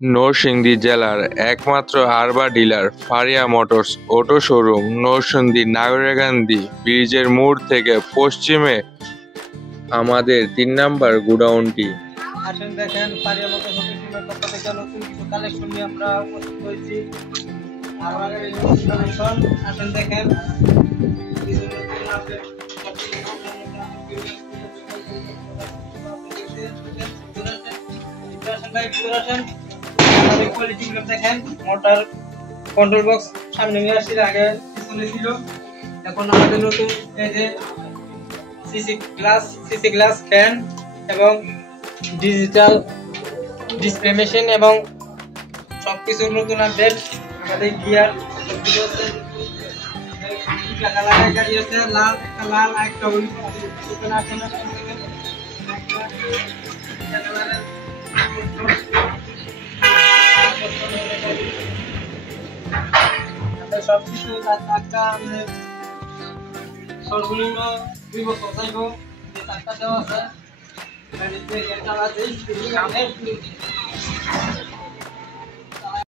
নরসিংদী জেলার একমাত্র আরবা dealer Faria motors auto showroom Narsingdi Nagarikandi ব্রিজের মোড় থেকে পশ্চিমে আমাদের ৩ নম্বর গোডাউনটি। আসেন দেখেন ফারিয়া মোটরস শোরুমের পক্ষ থেকে নতুন কিছু কালেকশন নিয়ে আমরা উপস্থিত হয়েছি। আমাদের এই নতুন কালেকশন আসেন দেখেন কিছু নতুন আপডেট কোয়ালিটিগুলো দেখেন। মোটর কন্ট্রোল বক্স সামনে নিয়ে আসছিল, আগে পিছনে ছিল। এখন আমাদের নতুন এই যে সিসি গ্লাস ফ্যান এবং ডিজিটাল ডিসপ্লে মেশিন এবং সবকিছুর নতুন আপডেট। আমাদের গিয়ার গাড়ি আছে, লাল একটা লাল একটা সবকিছু একটা সর্বনিম্ন 2 বছর চাইব। যে চারটা দেওয়া আছে